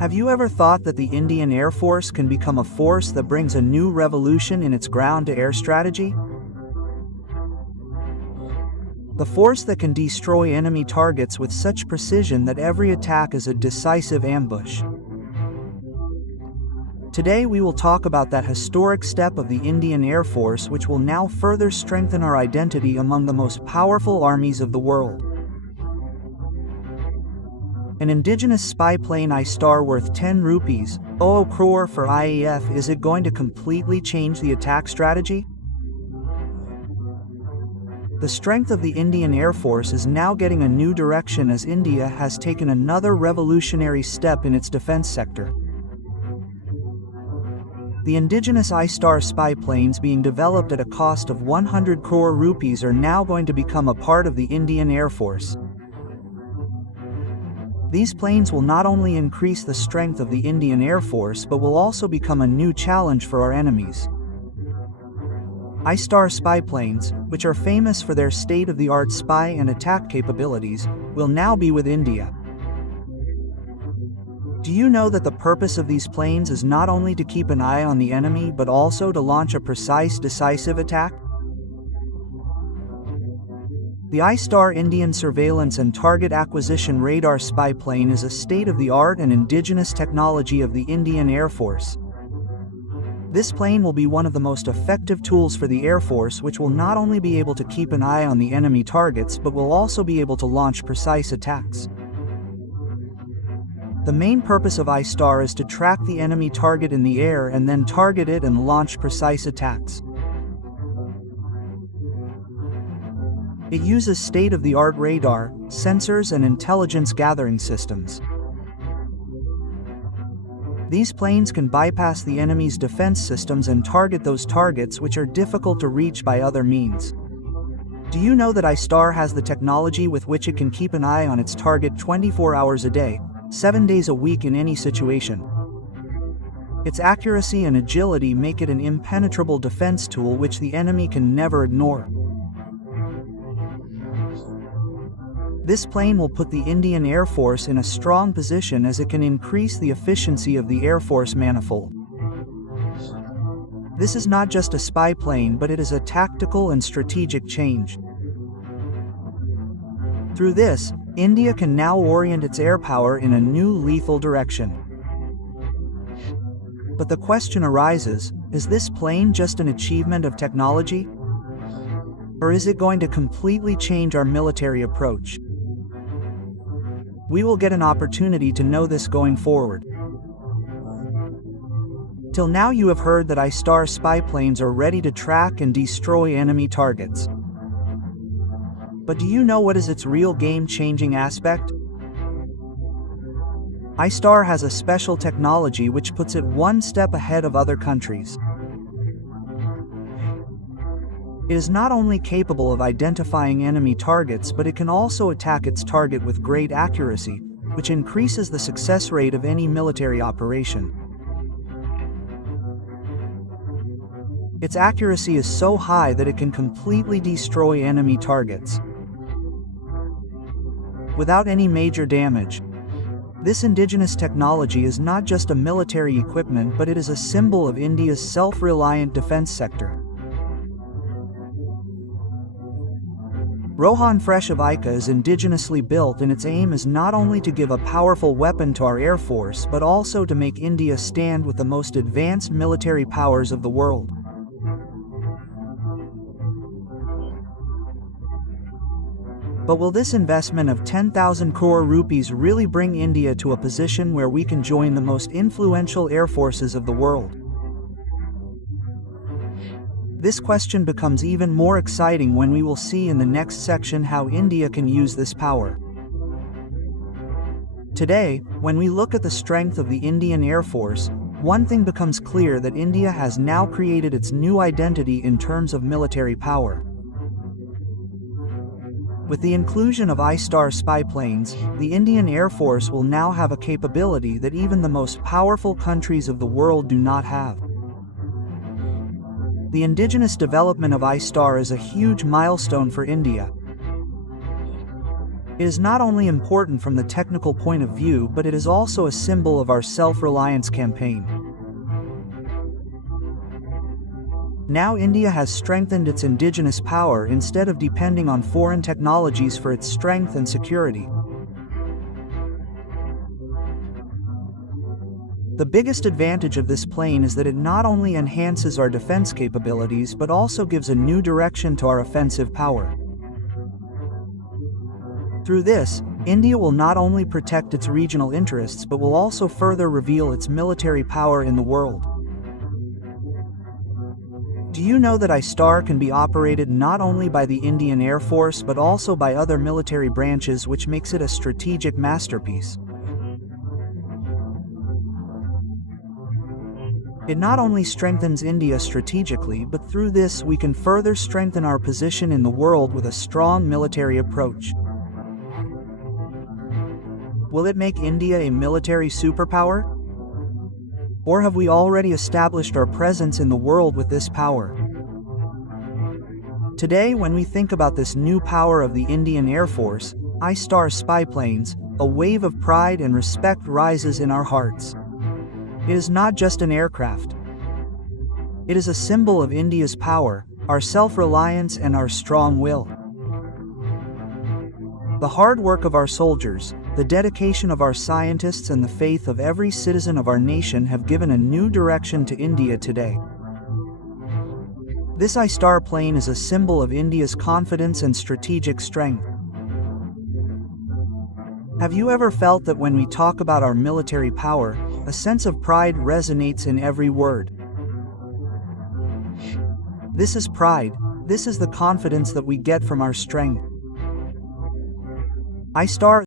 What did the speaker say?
Have you ever thought that the Indian Air Force can become a force that brings a new revolution in its ground-to-air strategy? The force that can destroy enemy targets with such precision that every attack is a decisive ambush. Today we will talk about that historic step of the Indian Air Force, which will now further strengthen our identity among the most powerful armies of the world. An indigenous spy plane I-Star worth 10 rupees, crore for IAF, is it going to completely change the attack strategy? The strength of the Indian Air Force is now getting a new direction as India has taken another revolutionary step in its defense sector. The indigenous I-Star spy planes being developed at a cost of 100 crore rupees are now going to become a part of the Indian Air Force. These planes will not only increase the strength of the Indian Air Force but will also become a new challenge for our enemies. I-Star spy planes, which are famous for their state-of-the-art spy and attack capabilities, will now be with India. Do you know that the purpose of these planes is not only to keep an eye on the enemy but also to launch a precise, decisive attack? The I-Star Indian Surveillance and Target Acquisition Radar spy plane is a state-of-the-art and indigenous technology of the Indian Air Force. This plane will be one of the most effective tools for the Air Force, which will not only be able to keep an eye on the enemy targets but will also be able to launch precise attacks. The main purpose of I-Star is to track the enemy target in the air and then target it and launch precise attacks. It uses state-of-the-art radar, sensors and intelligence gathering systems. These planes can bypass the enemy's defense systems and target those targets which are difficult to reach by other means. Do you know that I-Star has the technology with which it can keep an eye on its target 24 hours a day, 7 days a week in any situation? Its accuracy and agility make it an impenetrable defense tool which the enemy can never ignore. This plane will put the Indian Air Force in a strong position as it can increase the efficiency of the Air Force manifold. This is not just a spy plane, but it is a tactical and strategic change. Through this, India can now orient its air power in a new lethal direction. But the question arises, is this plane just an achievement of technology? Or is it going to completely change our military approach? We will get an opportunity to know this going forward. Till now you have heard that I-Star spy planes are ready to track and destroy enemy targets. But do you know what is its real game-changing aspect? I-Star has a special technology which puts it one step ahead of other countries. It is not only capable of identifying enemy targets, but it can also attack its target with great accuracy, which increases the success rate of any military operation. Its accuracy is so high that it can completely destroy enemy targets without any major damage. This indigenous technology is not just a military equipment, but it is a symbol of India's self-reliant defense sector. Rohan Fresh of Ica is indigenously built, and its aim is not only to give a powerful weapon to our Air Force but also to make India stand with the most advanced military powers of the world. But will this investment of 10,000 crore rupees really bring India to a position where we can join the most influential air forces of the world? This question becomes even more exciting when we will see in the next section how India can use this power. Today, when we look at the strength of the Indian Air Force, one thing becomes clear: that India has now created its new identity in terms of military power. With the inclusion of I-Star spy planes, the Indian Air Force will now have a capability that even the most powerful countries of the world do not have. The indigenous development of I-Star is a huge milestone for India. It is not only important from the technical point of view, but it is also a symbol of our self-reliance campaign. Now India has strengthened its indigenous power instead of depending on foreign technologies for its strength and security. The biggest advantage of this plane is that it not only enhances our defense capabilities but also gives a new direction to our offensive power. Through this, India will not only protect its regional interests but will also further reveal its military power in the world. Do you know that iStar can be operated not only by the Indian Air Force but also by other military branches, which makes it a strategic masterpiece? It not only strengthens India strategically, but through this we can further strengthen our position in the world with a strong military approach. Will it make India a military superpower? Or have we already established our presence in the world with this power? Today, when we think about this new power of the Indian Air Force, iStar spy planes, a wave of pride and respect rises in our hearts. It is not just an aircraft. It is a symbol of India's power, our self-reliance and our strong will. The hard work of our soldiers, the dedication of our scientists and the faith of every citizen of our nation have given a new direction to India today. This iStar plane is a symbol of India's confidence and strategic strength. Have you ever felt that when we talk about our military power, a sense of pride resonates in every word? This is pride. This is the confidence that we get from our strength. iStar